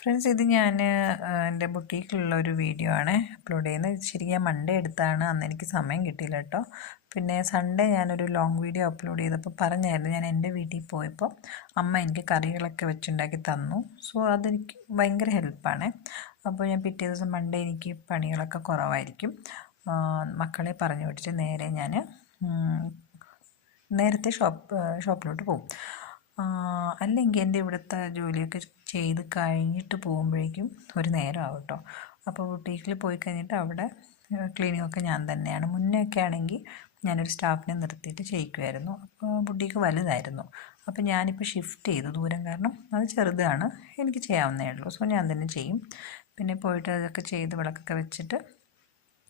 Friends ഇത് ഞാൻ എന്റെ ബുട്ടീക്കിലുള്ള ഒരു വീഡിയോ ആണ് അപ്ലോഡ് ചെയ്യുന്നത്. ശരിക്കും ഞാൻ മൺഡേ എടുത്താണ്. അന്ന് എനിക്ക് സമയം കിട്ടിയില്ല കേട്ടോ. പിന്നെ സൺഡേ ഞാനൊരു ലോങ് വീഡിയോ അപ്ലോഡ് ചെയ്തപ്പോൾ പറഞ്ഞായിരുന്നു. ഞാൻ എന്റെ വീട്ടിൽ പോയപ്പോൾ അമ്മ എനിക്ക് കറികളൊക്കെ വെച്ചുണ്ടാക്കി തന്നു. സോ അതെനിക്ക് ഭയങ്കര ഹെൽപ്പാണ് അപ്പോൾ ഞാൻ പിറ്റേ ദിവസം മൺഡേ എനിക്ക് പണികളൊക്കെ കുറവായിരിക്കും. മക്കളെ പറഞ്ഞു വിട്ടിട്ട് നേരെ ഞാൻ നേരത്തെ ഷോപ്പ് ഷോപ്പിലോട്ട് പോകും. അല്ലെങ്കിൽ എന്റെ ഇവിടുത്തെ ജോലിയൊക്കെ ചെയ്ത് കഴിഞ്ഞിട്ട് പോകുമ്പോഴേക്കും ഒരു നേരം കേട്ടോ അപ്പോൾ ബുട്ടീക്കിൽ പോയി കഴിഞ്ഞിട്ട് അവിടെ ക്ലീനിങ് ഒക്കെ ഞാൻ തന്നെയാണ്. മുന്നേ ഒക്കെ ആണെങ്കിൽ ഞാനൊരു സ്റ്റാഫിനെ നിർത്തിയിട്ട് ചെയ്യിക്കുമായിരുന്നു അപ്പോൾ ബുട്ടീക്ക് വലുതായിരുന്നു. അപ്പോൾ ഞാനിപ്പോൾ ഷിഫ്റ്റ് ചെയ്തു ദൂരം കാരണം അത് ചെറുതാണ്. എനിക്ക് ചെയ്യാവുന്നേ ഉള്ളൂ. സോ ഞാൻ തന്നെ ചെയ്യും. പിന്നെ പോയിട്ട് അതൊക്കെ ചെയ്ത് വിളക്കൊക്കെ വെച്ചിട്ട്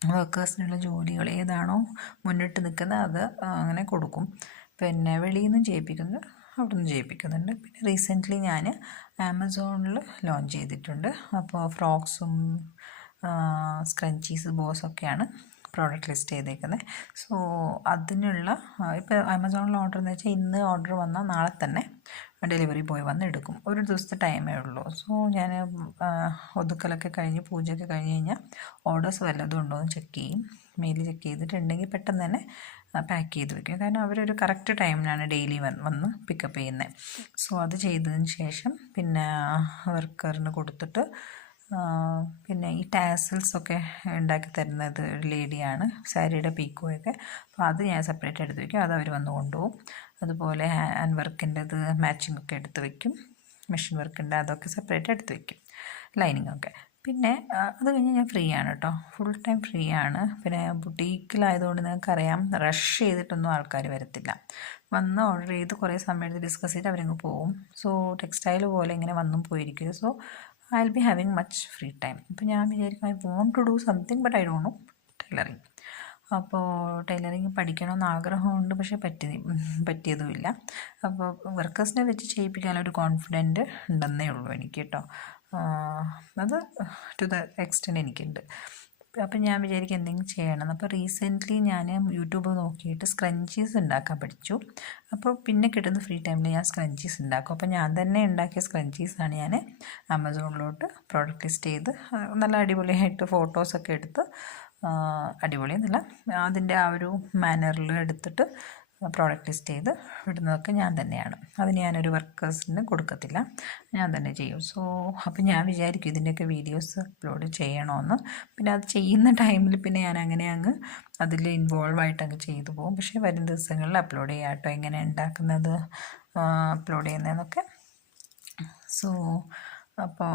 വർക്കേഴ്സിനുള്ള ജോലികൾ ഏതാണോ മുന്നിട്ട് നിൽക്കുന്നത് അത് അങ്ങനെ കൊടുക്കും. പിന്നെ വെളിയിൽ നിന്നും ചെയ്യിപ്പിക്കുന്നത് അവിടെ നിന്ന് ചെയ്യിപ്പിക്കുന്നുണ്ട്. പിന്നെ റീസെന്റ്ലി ഞാൻ ആമസോണിൽ ലോഞ്ച് ചെയ്തിട്ടുണ്ട്. അപ്പോൾ ഫ്രോക്സും സ്ക്രഞ്ചീസ് ബോസൊക്കെയാണ് പ്രോഡക്റ്റ് ലിസ്റ്റ് ചെയ്തേക്കുന്നത്. സോ അതിനുള്ള ഇപ്പോൾ ആമസോണിൽ ഓർഡർ എന്ന് വെച്ചാൽ ഇന്ന് ഓർഡർ വന്നാൽ നാളെ തന്നെ ഡെലിവറി ബോയ് വന്ന് എടുക്കും ഒരു ദിവസത്തെ ടൈമേ ഉള്ളൂ. സോ ഞാൻ ഒതുക്കലൊക്കെ കഴിഞ്ഞ് പൂജയൊക്കെ കഴിഞ്ഞ് കഴിഞ്ഞാൽ ഓർഡേഴ്സ് വല്ലതും ഉണ്ടോ എന്ന് ചെക്ക് ചെയ്യും. മെയിൽ ചെക്ക് ചെയ്തിട്ടുണ്ടെങ്കിൽ പെട്ടെന്ന് തന്നെ പാക്ക് ചെയ്ത് വെക്കും. കാരണം അവരൊരു കറക്റ്റ് ടൈമിനാണ് ഡെയിലി വന്ന് പിക്കപ്പ് ചെയ്യുന്നത് സോ അത് ചെയ്തതിന് ശേഷം പിന്നെ വർക്കറിന് കൊടുത്തിട്ട് പിന്നെ ഈ ടാസൽസൊക്കെ ഉണ്ടാക്കി തരുന്നത് ഒരു ലേഡിയാണ് സാരിയുടെ പീക്കോയൊക്കെ അപ്പോൾ അത് ഞാൻ സെപ്പറേറ്റ് എടുത്ത് വയ്ക്കും അത് അവർ വന്ന് കൊണ്ടുപോകും. അതുപോലെ ഹാൻഡ് വർക്കിന്റെത് മാച്ചിങ് ഒക്കെ എടുത്ത് വയ്ക്കും മെഷീൻ വർക്കിന്റെ അതൊക്കെ സെപ്പറേറ്റ് എടുത്ത് വയ്ക്കും ലൈനിങ് ഒക്കെ. പിന്നെ അത് കഴിഞ്ഞ് ഞാൻ ഫ്രീ ആണ് കേട്ടോ ഫുൾ ടൈം ഫ്രീ ആണ് പിന്നെ ബുട്ടീക്കിലായതുകൊണ്ട് നിങ്ങൾക്കറിയാം റഷ് ചെയ്തിട്ടൊന്നും ആൾക്കാർ വരത്തില്ല. വന്ന് ഓർഡർ ചെയ്ത് കുറേ സമയം എടുത്ത് ഡിസ്കസ് ചെയ്ത് അവരങ്ങ് പോവും. സോ ടെക്സ്റ്റൈൽ പോലെ ഇങ്ങനെ വന്നും പോയിരിക്കും. So I will be having much free time ഇപ്പോൾ ഞാൻ വിചാരിക്കും I want to do something but I don't know tailoring അപ്പോൾ ടൈലറിങ് പഠിക്കണമെന്ന് ആഗ്രഹമുണ്ട് പക്ഷേ പറ്റി പറ്റിയതുമില്ല. അപ്പോൾ വർക്കേഴ്സിനെ വെച്ച് ചെയ്യിപ്പിക്കാനൊരു കോൺഫിഡന്റ് ഉണ്ടെന്നേ ഉള്ളൂ എനിക്ക് കേട്ടോ അത് ടു ദ എക്സ്റ്റെൻഡ് എനിക്കുണ്ട്. അപ്പം ഞാൻ വിചാരിക്കും എന്തെങ്കിലും ചെയ്യണം. അപ്പോൾ റീസെന്റ്ലി ഞാൻ യൂട്യൂബ് നോക്കിയിട്ട് സ്ക്രഞ്ചീസ് ഉണ്ടാക്കാൻ പഠിച്ചു. അപ്പോൾ പിന്നെ കിട്ടുന്ന ഫ്രീ ടൈമിൽ ഞാൻ സ്ക്രഞ്ചീസ് ഉണ്ടാക്കും. അപ്പോൾ ഞാൻ തന്നെ ഉണ്ടാക്കിയ സ്ക്രഞ്ചീസാണ് ഞാൻ ആമസോണിലോട്ട് പ്രോഡക്റ്റ് ലിസ്റ്റ് ചെയ്ത് നല്ല അടിപൊളിയായിട്ട് ഫോട്ടോസൊക്കെ എടുത്ത് അടിപൊളി എന്നല്ല അതിന്റെ ആ ഒരു മാനറിൽ എടുത്തിട്ട് പ്രോഡക്റ്റ് ലിസ്റ്റ് ചെയ്ത് വിടുന്നതൊക്കെ ഞാൻ തന്നെയാണ്. അതിന് ഞാനൊരു വർക്കേഴ്സിന് കൊടുക്കത്തില്ല. ഞാൻ തന്നെ ചെയ്യും. സോ അപ്പോൾ ഞാൻ വിചാരിക്കും ഇതിന്റെയൊക്കെ വീഡിയോസ് അപ്ലോഡ് ചെയ്യണമെന്ന് പിന്നെ അത് ചെയ്യുന്ന ടൈമിൽ പിന്നെ ഞാൻ അങ്ങനെ അങ്ങ് അതിൽ ഇൻവോൾവ് ആയിട്ട് അങ്ങ് ചെയ്തു പോകും. പക്ഷേ വരും ദിവസങ്ങളിൽ അപ്ലോഡ് ചെയ്യാം കേട്ടോ. എങ്ങനെ ഉണ്ടാക്കുന്നത് അപ്ലോഡ് ചെയ്യുന്നതെന്നൊക്കെ. സോ അപ്പോൾ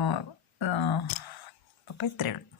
അപ്പോൾ ഇത്രയേ ഉള്ളൂ.